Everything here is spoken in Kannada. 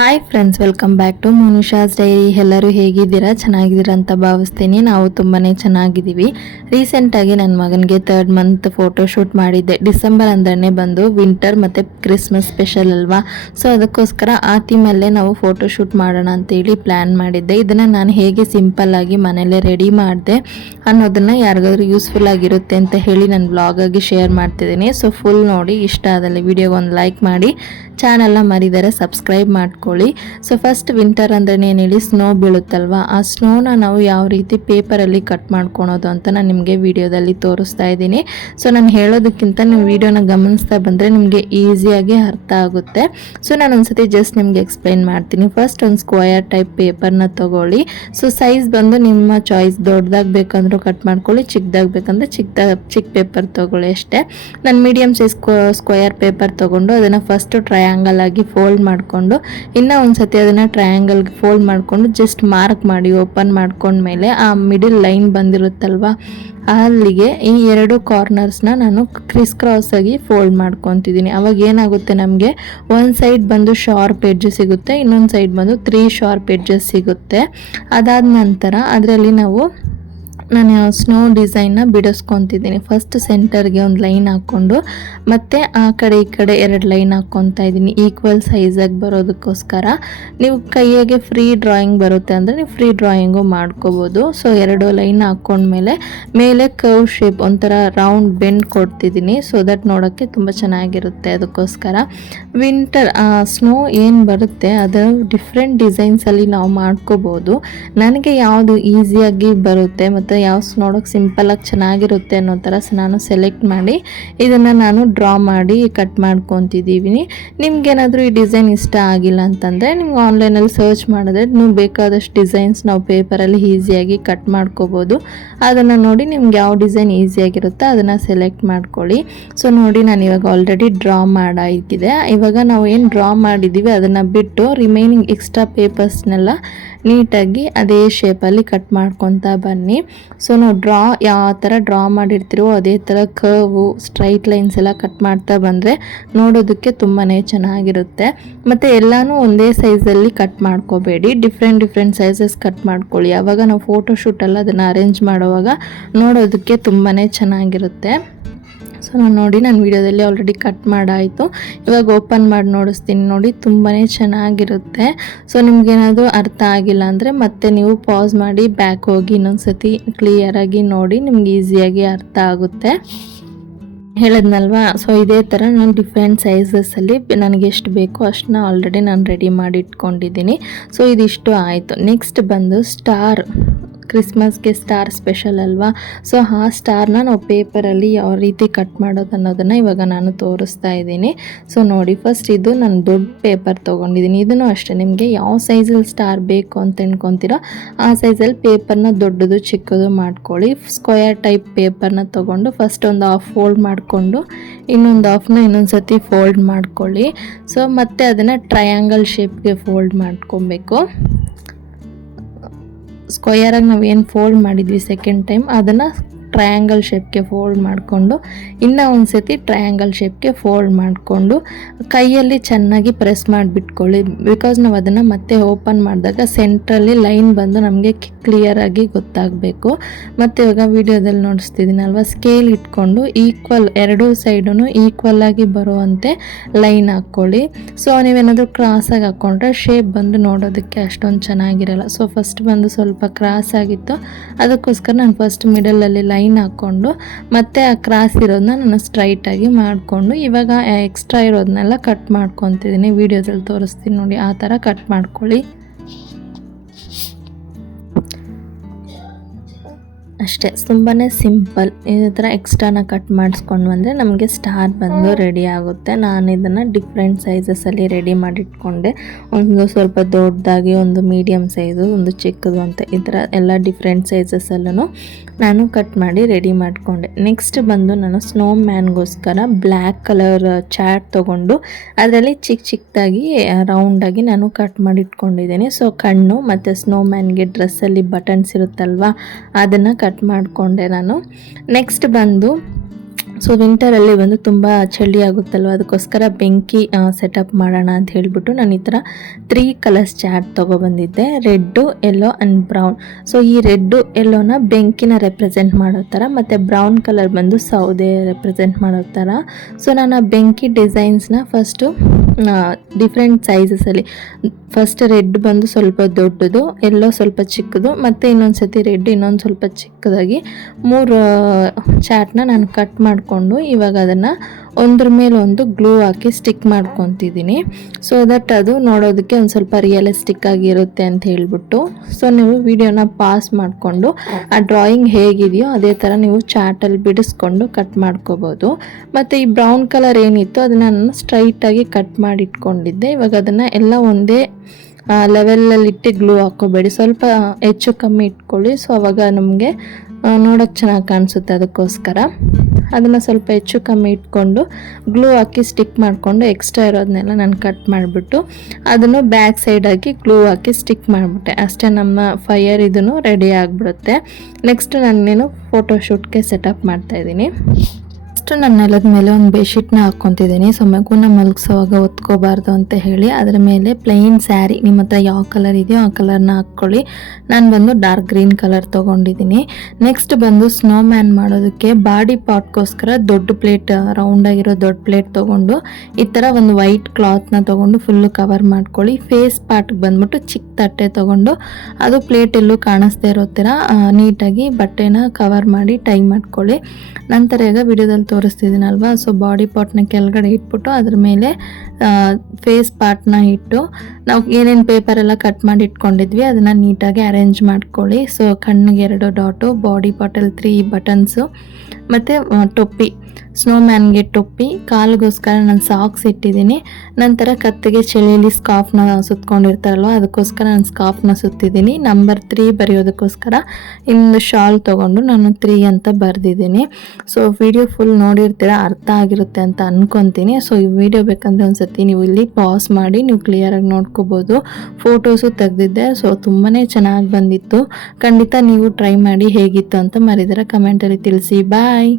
Hi friends, welcome back to Manusha's diary. ಎಲ್ಲರೂ ಹೇಗಿದ್ದೀರಾ? ಚೆನ್ನಾಗಿದ್ದೀರಾ ಅಂತ ಭಾವಿಸ್ತೀನಿ. ನಾವು ತುಂಬಾ ಚೆನ್ನಾಗಿದ್ದೀವಿ. ರೀಸೆಂಟಾಗಿ ನನ್ನ ಮಗನಿಗೆ 3rd ಮಂತ್ ಫೋಟೋ ಶೂಟ್ ಮಾಡಿದ್ದೆ. ಡಿಸೆಂಬರ್ ಅಂದ್ರೆ ಬಂದು ವಿಂಟರ್ ಮತ್ತು ಕ್ರಿಸ್ಮಸ್ ಸ್ಪೆಷಲ್ ಅಲ್ವಾ. ಸೊ ಅದಕ್ಕೋಸ್ಕರ ಆ ಥೀಮಲ್ಲೇ ನಾವು ಫೋಟೋ ಶೂಟ್ ಮಾಡೋಣ ಅಂತೇಳಿ ಪ್ಲ್ಯಾನ್ ಮಾಡಿದ್ದೆ. ಇದನ್ನು ನಾನು ಹೇಗೆ ಸಿಂಪಲ್ಲಾಗಿ ಮನೆಯಲ್ಲೇ ರೆಡಿ ಮಾಡಿದೆ ಅನ್ನೋದನ್ನು ಯಾರಿಗಾದ್ರೂ ಯೂಸ್ಫುಲ್ ಆಗಿರುತ್ತೆ ಅಂತ ಹೇಳಿ ನಾನು ವ್ಲಾಗಾಗಿ ಶೇರ್ ಮಾಡ್ತಿದ್ದೀನಿ. ಸೊ ಫುಲ್ ನೋಡಿ, ಇಷ್ಟ ಆದಲ್ಲಿ ವಿಡಿಯೋಗೆ ಒಂದು ಲೈಕ್ ಮಾಡಿ, ಚಾನಲ್ನ ಮರಿದರೆ ಸಬ್ಸ್ಕ್ರೈಬ್ ಮಾಡ್ಕೊಳ್ಳಿ. ಸೊ ಫಸ್ಟ್ ವಿಂಟರ್ ಅಂದ್ರೆ ಏನು ಹೇಳಿ, ಸ್ನೋ ಬೀಳುತ್ತಲ್ವ. ಆ ಸ್ನೋನ ನಾವು ಯಾವ ರೀತಿ ಪೇಪರಲ್ಲಿ ಕಟ್ ಮಾಡ್ಕೊಳೋದು ಅಂತ ನಾನು ನಿಮಗೆ ವಿಡಿಯೋದಲ್ಲಿ ತೋರಿಸ್ತಾ ಇದ್ದೀನಿ. ಸೊ ನಾನು ಹೇಳೋದಕ್ಕಿಂತ ನೀವು ವಿಡಿಯೋನ ಗಮನಿಸ್ತಾ ಬಂದರೆ ನಿಮಗೆ ಈಸಿಯಾಗಿ ಅರ್ಥ ಆಗುತ್ತೆ. ಸೊ ನಾನು ಒಂದ್ಸತಿ ಜಸ್ಟ್ ನಿಮಗೆ ಎಕ್ಸ್ಪ್ಲೈನ್ ಮಾಡ್ತೀನಿ. ಫಸ್ಟ್ ಒಂದು ಸ್ಕ್ವಯರ್ ಟೈಪ್ ಪೇಪರ್ನ ತಗೊಳ್ಳಿ. ಸೊ ಸೈಜ್ ಬಂದು ನಿಮ್ಮ ಚಾಯ್ಸ್, ದೊಡ್ಡದಾಗಿ ಬೇಕಂದ್ರೂ ಕಟ್ ಮಾಡ್ಕೊಳ್ಳಿ, ಚಿಕ್ಕದಾಗಿ ಬೇಕಂದ್ರೆ ಚಿಕ್ಕ ಪೇಪರ್ ತಗೊಳ್ಳಿ ಅಷ್ಟೇ. ನಾನು ಮೀಡಿಯಮ್ ಸೈಜ್ ಸ್ಕ್ವಯರ್ ಪೇಪರ್ ತೊಗೊಂಡು ಅದನ್ನು ಫಸ್ಟ್ ಟ್ರಯಾಂಗಲ್ ಆಗಿ ಫೋಲ್ಡ್ ಮಾಡಿಕೊಂಡು ಇನ್ನೂ ಒಂದ್ಸತಿ ಅದನ್ನು ಟ್ರಯಾಂಗಲ್ಗೆ ಫೋಲ್ಡ್ ಮಾಡಿಕೊಂಡು ಜಸ್ಟ್ ಮಾರ್ಕ್ ಮಾಡಿ ಓಪನ್ ಮಾಡ್ಕೊಂಡ್ಮೇಲೆ ಆ ಮಿಡಿಲ್ ಲೈನ್ ಬಂದಿರುತ್ತಲ್ವ, ಅಲ್ಲಿಗೆ ಈ 2 ಕಾರ್ನರ್ಸ್ನ ನಾನು ಕ್ರಿಸ್ ಕ್ರಾಸ್ ಆಗಿ ಫೋಲ್ಡ್ ಮಾಡ್ಕೊತಿದ್ದೀನಿ. ಅವಾಗ ಏನಾಗುತ್ತೆ, ನಮಗೆ ಒಂದು ಸೈಡ್ ಬಂದು ಶಾರ್ಪ್ ಎಡ್ಜಸ್ ಸಿಗುತ್ತೆ, ಇನ್ನೊಂದು ಸೈಡ್ ಬಂದು 3 ಶಾರ್ಪ್ ಎಡ್ಜಸ್ ಸಿಗುತ್ತೆ. ಅದಾದ ನಂತರ ಅದರಲ್ಲಿ ನಾನು ಸ್ನೋ ಡಿಸೈನ್ನ ಬಿಡಿಸ್ಕೊತಿದ್ದೀನಿ. ಫಸ್ಟ್ ಸೆಂಟರ್ಗೆ ಒಂದು ಲೈನ್ ಹಾಕ್ಕೊಂಡು ಮತ್ತು ಆ ಕಡೆ ಈ ಕಡೆ 2 ಲೈನ್ ಹಾಕ್ಕೊತಾ ಇದ್ದೀನಿ, ಈಕ್ವಲ್ ಸೈಜಾಗಿ ಬರೋದಕ್ಕೋಸ್ಕರ. ನೀವು ಕೈಯಾಗೆ ಫ್ರೀ ಡ್ರಾಯಿಂಗ್ ಬರುತ್ತೆ ಅಂದರೆ ನೀವು ಫ್ರೀ ಡ್ರಾಯಿಂಗು ಮಾಡ್ಕೋಬೋದು. ಸೊ 2 ಲೈನ್ ಹಾಕ್ಕೊಂಡ್ಮೇಲೆ ಮೇಲೆ ಕರ್ವ್ ಶೇಪ್ ಒಂಥರ ರೌಂಡ್ ಬೆಂಡ್ ಕೊಡ್ತಿದ್ದೀನಿ. ಸೊ ದಟ್ ನೋಡೋಕ್ಕೆ ತುಂಬ ಚೆನ್ನಾಗಿರುತ್ತೆ. ಅದಕ್ಕೋಸ್ಕರ ವಿಂಟರ್ ಸ್ನೋ ಏನು ಬರುತ್ತೆ ಅದರ ಡಿಫ್ರೆಂಟ್ ಡಿಸೈನ್ಸಲ್ಲಿ ನಾವು ಮಾಡ್ಕೋಬೋದು. ನನಗೆ ಯಾವುದು ಈಸಿಯಾಗಿ ಬರುತ್ತೆ ಮತ್ತು ಯಾವ ನೋಡೋಕೆ ಸಿಂಪಲಾಗಿ ಚೆನ್ನಾಗಿರುತ್ತೆ ಅನ್ನೋ ಥರ ನಾನು ಸೆಲೆಕ್ಟ್ ಮಾಡಿ ಇದನ್ನು ನಾನು ಡ್ರಾ ಮಾಡಿ ಕಟ್ ಮಾಡ್ಕೊತಿದ್ದೀನಿ. ನಿಮ್ಗೇನಾದರೂ ಈ ಡಿಸೈನ್ ಇಷ್ಟ ಆಗಿಲ್ಲ ಅಂತಂದರೆ ನಿಮ್ಗೆ ಆನ್ಲೈನಲ್ಲಿ ಸರ್ಚ್ ಮಾಡಿದ್ರೆ ನೀವು ಬೇಕಾದಷ್ಟು ಡಿಸೈನ್ಸ್ ನಾವು ಪೇಪರಲ್ಲಿ ಈಸಿಯಾಗಿ ಕಟ್ ಮಾಡ್ಕೋಬೋದು. ಅದನ್ನು ನೋಡಿ ನಿಮ್ಗೆ ಯಾವ ಡಿಸೈನ್ ಈಸಿಯಾಗಿರುತ್ತೋ ಅದನ್ನು ಸೆಲೆಕ್ಟ್ ಮಾಡ್ಕೊಳ್ಳಿ. ಸೊ ನೋಡಿ, ನಾನು ಇವಾಗ ಆಲ್ರೆಡಿ ಡ್ರಾ ಮಾಡಾಗಿದೆ. ಇವಾಗ ನಾವು ಏನು ಡ್ರಾ ಮಾಡಿದ್ದೀವಿ ಅದನ್ನು ಬಿಟ್ಟು ರಿಮೈನಿಂಗ್ ಎಕ್ಸ್ಟ್ರಾ ಪೇಪರ್ಸ್ನೆಲ್ಲ ನೀಟಾಗಿ ಅದೇ ಶೇಪಲ್ಲಿ ಕಟ್ ಮಾಡ್ಕೊತಾ ಬನ್ನಿ. ಸೊ ನಾವು ಯಾವ ಥರ ಡ್ರಾ ಮಾಡಿರ್ತೀರೋ ಅದೇ ಥರ ಕರ್ವು, ಸ್ಟ್ರೈಟ್ ಲೈನ್ಸ್ ಎಲ್ಲ ಕಟ್ ಮಾಡ್ತಾ ಬಂದರೆ ನೋಡೋದಕ್ಕೆ ತುಂಬಾ ಚೆನ್ನಾಗಿರುತ್ತೆ. ಮತ್ತು ಎಲ್ಲನೂ ಒಂದೇ ಸೈಜಲ್ಲಿ ಕಟ್ ಮಾಡ್ಕೋಬೇಡಿ, ಡಿಫ್ರೆಂಟ್ ಸೈಜಸ್ ಕಟ್ ಮಾಡ್ಕೊಳ್ಳಿ. ಆವಾಗ ನಾವು ಫೋಟೋಶೂಟೆಲ್ಲ ಅದನ್ನು ಅರೇಂಜ್ ಮಾಡುವಾಗ ನೋಡೋದಕ್ಕೆ ತುಂಬಾ ಚೆನ್ನಾಗಿರುತ್ತೆ. ಸೊ ನಾನು ವಿಡಿಯೋದಲ್ಲಿ ಆಲ್ರೆಡಿ ಕಟ್ ಮಾಡಾಯಿತು. ಇವಾಗ ಓಪನ್ ಮಾಡಿ ನೋಡಿಸ್ತೀನಿ. ನೋಡಿ, ತುಂಬಾ ಚೆನ್ನಾಗಿರುತ್ತೆ. ಸೊ ನಿಮ್ಗೇನಾದರೂ ಅರ್ಥ ಆಗಿಲ್ಲ ಅಂದರೆ ಮತ್ತೆ ನೀವು ಪಾಸ್ ಮಾಡಿ ಬ್ಯಾಕ್ ಹೋಗಿ ಇನ್ನೊಂದು ಸತಿ ಕ್ಲಿಯರಾಗಿ ನೋಡಿ, ನಿಮ್ಗೆ ಈಸಿಯಾಗಿ ಅರ್ಥ ಆಗುತ್ತೆ. ಹೇಳಿದ್ನಲ್ವಾ, ಸೊ ಇದೇ ಥರ ನಾನು ಡಿಫ್ರೆಂಟ್ ಸೈಜಸಲ್ಲಿ ನನಗೆ ಎಷ್ಟು ಬೇಕೋ ಅಷ್ಟನ್ನ ಆಲ್ರೆಡಿ ನಾನು ರೆಡಿ ಮಾಡಿ ಇಟ್ಕೊಂಡಿದ್ದೀನಿ. ಸೊ ಇದಿಷ್ಟು ಆಯಿತು. ನೆಕ್ಸ್ಟ್ ಬಂದು ಸ್ಟಾರ್, ಕ್ರಿಸ್ಮಸ್ಗೆ ಸ್ಟಾರ್ ಸ್ಪೆಷಲ್ ಅಲ್ವಾ. ಸೊ ಆ ಸ್ಟಾರ್ನ ನಾವು ಪೇಪರಲ್ಲಿ ಯಾವ ರೀತಿ ಕಟ್ ಮಾಡೋದು ಅನ್ನೋದನ್ನು ಇವಾಗ ನಾನು ತೋರಿಸ್ತಾ ಇದ್ದೀನಿ. ಸೊ ನೋಡಿ, ಫಸ್ಟ್ ಇದು ನಾನು ದೊಡ್ಡ ಪೇಪರ್ ತೊಗೊಂಡಿದ್ದೀನಿ. ಇದನ್ನು ಅಷ್ಟೇ, ನಿಮಗೆ ಯಾವ ಸೈಜಲ್ಲಿ ಸ್ಟಾರ್ ಬೇಕು ಅಂತ ಅನ್ಕೊತೀರೋ ಆ ಸೈಜಲ್ಲಿ ಪೇಪರ್ನ ದೊಡ್ಡದು ಚಿಕ್ಕದು ಮಾಡ್ಕೊಳ್ಳಿ. ಸ್ಕ್ವಯರ್ ಟೈಪ್ ಪೇಪರ್ನ ತೊಗೊಂಡು ಫಸ್ಟ್ ಒಂದು ಹಾಫ್ ಫೋಲ್ಡ್ ಮಾಡಿಕೊಂಡು ಇನ್ನೊಂದು ಹಾಫ್ನ ಇನ್ನೊಂದು ಸತಿ ಫೋಲ್ಡ್ ಮಾಡ್ಕೊಳ್ಳಿ. ಸೊ ಮತ್ತೆ ಅದನ್ನು ಟ್ರಯಾಂಗಲ್ ಶೇಪ್ಗೆ ಫೋಲ್ಡ್ ಮಾಡ್ಕೊಬೇಕು. ಸ್ಕ್ವಯರಾಗಿ ನಾವು ಏನು ಫೋಲ್ಡ್ ಮಾಡಿದ್ವಿ ಸೆಕೆಂಡ್ ಟೈಮ್ ಅದನ್ನು ಟ್ರಯಾಂಗಲ್ ಶೇಪ್ಗೆ ಫೋಲ್ಡ್ ಮಾಡಿಕೊಂಡು ಇನ್ನೂ ಒಂದು ಸತಿ ಟ್ರಯಾಂಗಲ್ ಶೇಪ್ಗೆ ಫೋಲ್ಡ್ ಮಾಡಿಕೊಂಡು ಕೈಯಲ್ಲಿ ಚೆನ್ನಾಗಿ ಪ್ರೆಸ್ ಮಾಡಿಬಿಟ್ಕೊಳ್ಳಿ. ಬಿಕಾಸ್ ನಾವು ಅದನ್ನು ಮತ್ತೆ ಓಪನ್ ಮಾಡಿದಾಗ ಸೆಂಟ್ರಲ್ಲಿ ಲೈನ್ ಬಂದು ನಮಗೆ ಕ್ಲಿಯರಾಗಿ ಗೊತ್ತಾಗಬೇಕು. ಮತ್ತು ಇವಾಗ ವಿಡಿಯೋದಲ್ಲಿ ನೋಡಿಸ್ತಿದ್ದೀನಲ್ವ, ಸ್ಕೇಲ್ ಇಟ್ಕೊಂಡು ಈಕ್ವಲ್ 2 ಸೈಡೂ ಈಕ್ವಲ್ ಆಗಿ ಬರುವಂತೆ ಲೈನ್ ಹಾಕ್ಕೊಳ್ಳಿ. ಸೊ ನೀವೇನಾದರೂ ಕ್ರಾಸಾಗಿ ಹಾಕ್ಕೊಂಡ್ರೆ ಶೇಪ್ ಬಂದು ನೋಡೋದಕ್ಕೆ ಅಷ್ಟೊಂದು ಚೆನ್ನಾಗಿರಲ್ಲ. ಸೊ ಫಸ್ಟ್ ಬಂದು ಸ್ವಲ್ಪ ಕ್ರಾಸ್ ಆಗಿತ್ತು, ಅದಕ್ಕೋಸ್ಕರ ನಾನು ಫಸ್ಟ್ ಮಿಡಲಲ್ಲಿ ಲೈನ್ ಹಾಕ್ಕೊಂಡು ಮತ್ತೆ ಆ ಕ್ರಾಸ್ ಇರೋದನ್ನ ನಾನು ಸ್ಟ್ರೈಟಾಗಿ ಮಾಡಿಕೊಂಡು ಇವಾಗ ಎಕ್ಸ್ಟ್ರಾ ಇರೋದನ್ನೆಲ್ಲ ಕಟ್ ಮಾಡ್ಕೊತಿದ್ದೀನಿ. ವಿಡಿಯೋದಲ್ಲಿ ತೋರಿಸ್ತೀನಿ ನೋಡಿ, ಆ ಥರ ಕಟ್ ಮಾಡ್ಕೊಳ್ಳಿ ಅಷ್ಟೇ. ತುಂಬಾ ಸಿಂಪಲ್. ಇದೇ ಥರ ಎಕ್ಸ್ಟ್ರಾನ ಕಟ್ ಮಾಡಿಸ್ಕೊಂಡು ಬಂದರೆ ನಮಗೆ ಸ್ಟಾರ್ ಬಂದು ರೆಡಿ ಆಗುತ್ತೆ. ನಾನು ಇದನ್ನು ಡಿಫ್ರೆಂಟ್ ಸೈಜಸಲ್ಲಿ ರೆಡಿ ಮಾಡಿಟ್ಕೊಂಡೆ. ಒಂದು ಸ್ವಲ್ಪ ದೊಡ್ಡದಾಗಿ, ಒಂದು ಮೀಡಿಯಮ್ ಸೈಜು, ಒಂದು ಚಿಕ್ಕದು ಅಂತ ಈ ಥರ ಎಲ್ಲ ಡಿಫ್ರೆಂಟ್ ಸೈಜಸಲ್ಲೂ ನಾನು ಕಟ್ ಮಾಡಿ ರೆಡಿ ಮಾಡಿಕೊಂಡೆ. ನೆಕ್ಸ್ಟ್ ಬಂದು ನಾನು ಸ್ನೋ ಮ್ಯಾನ್ಗೋಸ್ಕರ ಬ್ಲ್ಯಾಕ್ ಕಲರ್ ಚಾರ್ಟ್ ತೊಗೊಂಡು ಅದರಲ್ಲಿ ಚಿಕ್ಕದಾಗಿ ರೌಂಡಾಗಿ ನಾನು ಕಟ್ ಮಾಡಿ ಇಟ್ಕೊಂಡಿದ್ದೀನಿ. ಸೊ ಕಣ್ಣು ಮತ್ತು ಸ್ನೋ ಮ್ಯಾನ್ಗೆ ಡ್ರೆಸ್ಸಲ್ಲಿ ಬಟನ್ಸ್ ಇರುತ್ತಲ್ವ ಅದನ್ನು ಕಟ್ ಮಾಡಿಕೊಂಡೆ ನಾನು. ನೆಕ್ಸ್ಟ್ ಬಂದು ಸೊ ವಿಂಟರಲ್ಲಿ ಬಂದು ತುಂಬ ಚಳಿ ಆಗುತ್ತಲ್ವ, ಅದಕ್ಕೋಸ್ಕರ ಬೆಂಕಿ ಸೆಟಪ್ ಮಾಡೋಣ ಅಂತ ಹೇಳಿಬಿಟ್ಟು ನಾನು ಈ ಥರ 3 ಕಲರ್ಸ್ ಚಾಟ್ ತೊಗೊಬಂದಿದ್ದೆ, red, yellow and brown. So ಈ ರೆಡ್ಡು ಯೆಲ್ಲೋನ ಬೆಂಕಿನ ರೆಪ್ರೆಸೆಂಟ್ ಮಾಡೋ ಥರ, ಮತ್ತು ಬ್ರೌನ್ ಕಲರ್ ಬಂದು ಸೌದೆ ರೆಪ್ರೆಸೆಂಟ್ ಮಾಡೋ ಥರ. ಸೊ ನಾನು ಆ ಬೆಂಕಿ ಡಿಸೈನ್ಸ್ನ ಫಸ್ಟು ಡಿಫ್ರೆಂಟ್ ಸೈಜಸಲ್ಲಿ, ಫಸ್ಟ್ ರೆಡ್ ಬಂದು ಸ್ವಲ್ಪ ದೊಡ್ಡದು, ಯೆಲ್ಲೋ ಸ್ವಲ್ಪ ಚಿಕ್ಕದು, ಮತ್ತು ಇನ್ನೊಂದು ಸತಿ ರೆಡ್ ಇನ್ನೊಂದು ಸ್ವಲ್ಪ ಚಿಕ್ಕದಾಗಿ 3 ಚಾಟ್ನ ನಾನು ಕಟ್ ಮಾಡಿಕೊಂಡು ಇವಾಗ ಅದನ್ನು ಒಂದ್ರ ಮೇಲೆ ಒಂದು ಗ್ಲೂ ಹಾಕಿ ಸ್ಟಿಕ್ ಮಾಡ್ಕೊತಿದ್ದೀನಿ. ಸೊ ದಟ್ ಅದು ನೋಡೋದಕ್ಕೆ ಒಂದು ಸ್ವಲ್ಪ ರಿಯಲಿಸ್ಟಿಕ್ ಆಗಿರುತ್ತೆ ಅಂತ ಹೇಳ್ಬಿಟ್ಟು. ಸೊ ನೀವು ವಿಡಿಯೋನ ಪಾಸ್ ಮಾಡಿಕೊಂಡು ಆ ಡ್ರಾಯಿಂಗ್ ಹೇಗಿದೆಯೋ ಅದೇ ಥರ ನೀವು ಚಾಟಲ್ಲಿ ಬಿಡಿಸ್ಕೊಂಡು ಕಟ್ ಮಾಡ್ಕೋಬೋದು. ಮತ್ತು ಈ ಬ್ರೌನ್ ಕಲರ್ ಏನಿತ್ತು ಅದನ್ನು ನಾನು ಸ್ಟ್ರೈಟಾಗಿ ಕಟ್ ಮಾಡಿ ಇಟ್ಕೊಂಡಿದ್ದೆ. ಇವಾಗ ಅದನ್ನು ಎಲ್ಲ ಒಂದೇ ಲೆವೆಲಲ್ಲಿ ಇಟ್ಟು ಗ್ಲೂ ಹಾಕ್ಕೋಬೇಡಿ, ಸ್ವಲ್ಪ ಹೆಚ್ಚು ಕಮ್ಮಿ ಇಟ್ಕೊಳ್ಳಿ. ಸೊ ಅವಾಗ ನಮಗೆ ನೋಡೋಕ್ಕೆ ಚೆನ್ನಾಗಿ ಕಾಣಿಸುತ್ತೆ. ಅದಕ್ಕೋಸ್ಕರ ಅದನ್ನು ಸ್ವಲ್ಪ ಹೆಚ್ಚು ಕಮ್ಮಿ ಇಟ್ಕೊಂಡು ಗ್ಲೂ ಹಾಕಿ ಸ್ಟಿಕ್ ಮಾಡಿಕೊಂಡು ಎಕ್ಸ್ಟ್ರಾ ಇರೋದನ್ನೆಲ್ಲ ನಾನು ಕಟ್ ಮಾಡಿಬಿಟ್ಟು ಅದನ್ನು ಬ್ಯಾಕ್ ಸೈಡಾಗಿ ಗ್ಲೂ ಹಾಕಿ ಸ್ಟಿಕ್ ಮಾಡಿಬಿಟ್ಟೆ. ಅಷ್ಟೇ, ನಮ್ಮ ಫೈಯರ್ ಇದನ್ನು ರೆಡಿ ಆಗಿಬಿಡುತ್ತೆ. ನೆಕ್ಸ್ಟ್ ನಾನೇನು ಫೋಟೋಶೂಟ್ಗೆ ಸೆಟಪ್ ಮಾಡ್ತಾಯಿದ್ದೀನಿ. ಫಸ್ಟು ನಾನು ನೆಲದ ಮೇಲೆ ಒಂದು ಬೆಡ್ಶೀಟ್ನ ಹಾಕ್ಕೊತಿದ್ದೀನಿ. ಸೊ ಮಗುನ ಮಲಗಿಸೋವಾಗ ಒತ್ಕೋಬಾರ್ದು ಅಂತ ಹೇಳಿ ಅದರ ಮೇಲೆ ಪ್ಲೈನ್ ಸ್ಯಾರಿ, ನಿಮ್ಮ ಹತ್ರ ಯಾವ ಕಲರ್ ಇದೆಯೋ ಆ ಕಲರ್ನ ಹಾಕ್ಕೊಳ್ಳಿ. ನಾನು ಬಂದು ಡಾರ್ಕ್ ಗ್ರೀನ್ ಕಲರ್ ತೊಗೊಂಡಿದ್ದೀನಿ. ನೆಕ್ಸ್ಟ್ ಬಂದು ಸ್ನೋ ಮ್ಯಾನ್ ಮಾಡೋದಕ್ಕೆ ಬಾಡಿ ಪಾರ್ಟ್ಗೋಸ್ಕರ ದೊಡ್ಡ ಪ್ಲೇಟ್, ರೌಂಡಾಗಿರೋ ದೊಡ್ಡ ಪ್ಲೇಟ್ ತೊಗೊಂಡು ಈ ಥರ ಒಂದು ವೈಟ್ ಕ್ಲಾತ್ನ ತೊಗೊಂಡು ಫುಲ್ಲು ಕವರ್ ಮಾಡ್ಕೊಳ್ಳಿ. ಫೇಸ್ ಪಾರ್ಟ್ಗೆ ಬಂದ್ಬಿಟ್ಟು ಚಿಕ್ಕ ತಟ್ಟೆ ತೊಗೊಂಡು ಅದು ಪ್ಲೇಟ್ ಎಲ್ಲೂ ಕಾಣಿಸ್ದೇ ಇರೋ ಥರ ನೀಟಾಗಿ ಬಟ್ಟೆನ ಕವರ್ ಮಾಡಿ ಟೈ ಮಾಡ್ಕೊಳ್ಳಿ. ನಂತರ ಈಗ ವಿಡಿಯೋದಲ್ಲಿ ತೋರಿಸ್ತಿದ್ದೀನಲ್ವಾ, ಸೊ ಬಾಡಿ ಪಾರ್ಟ್ನ ಕೆಳಗಡೆ ಇಟ್ಬಿಟ್ಟು ಅದ್ರ ಮೇಲೆ ಫೇಸ್ ಪಾರ್ಟ್ನ ಇಟ್ಟು ನಾವು ಏನೇನು ಪೇಪರೆಲ್ಲ ಕಟ್ ಮಾಡಿ ಇಟ್ಕೊಂಡಿದ್ವಿ ಅದನ್ನು ನೀಟಾಗಿ ಅರೇಂಜ್ ಮಾಡ್ಕೊಳ್ಳಿ. ಸೊ ಕಣ್ಣಿಗೆ 2 ಡಾಟು, ಬಾಡಿ ಪಾರ್ಟಲ್ಲಿ 3 ಬಟನ್ಸು, ಮತ್ತು ಟೊಪ್ಪಿ, ಸ್ನೋಮ್ಯಾನ್ಗೆ ಟೊಪ್ಪಿ, ಕಾಲಿಗೋಸ್ಕರ ನಾನು ಸಾಕ್ಸ್ ಇಟ್ಟಿದ್ದೀನಿ. ನಂತರ ಕತ್ತಿಗೆ ಚಳಿಯಲ್ಲಿ ಸ್ಕಾರ್ಫ್ನ ಸುತ್ಕೊಂಡಿರ್ತಾರಲ್ವ ಅದಕ್ಕೋಸ್ಕರ ನಾನು ಸ್ಕಾರ್ಫ್ನ ಸುತ್ತಿದ್ದೀನಿ. ನಂಬರ್ 3 ಬರೆಯೋದಕ್ಕೋಸ್ಕರ ಇನ್ನೊಂದು ಶಾಲ್ ತೊಗೊಂಡು ನಾನು 3 ಅಂತ ಬರೆದಿದ್ದೀನಿ. ಸೊ ವಿಡಿಯೋ ಫುಲ್ ನೋಡಿರ್ತೀರ, ಅರ್ಥ ಆಗಿರುತ್ತೆ ಅಂತ ಅಂದ್ಕೊತೀನಿ. ಸೊ ಈ ವಿಡಿಯೋ ಬೇಕಂದರೆ ಒಂದು ಸತಿ ನೀವು ಇಲ್ಲಿ ಪಾಸ್ ಮಾಡಿ ನೀವು ಕ್ಲಿಯರಾಗಿ ನೋಡ್ಕೋಬೋದು. ಫೋಟೋಸು ತೆಗೆದಿದ್ದೆ, ಸೊ ತುಂಬಾ ಚೆನ್ನಾಗಿ ಬಂದಿತ್ತು. ಖಂಡಿತ ನೀವು ಟ್ರೈ ಮಾಡಿ ಹೇಗಿತ್ತು ಅಂತ ಮರಿದಿರ ಕಮೆಂಟಲ್ಲಿ ತಿಳಿಸಿ. ಬಾಯ್.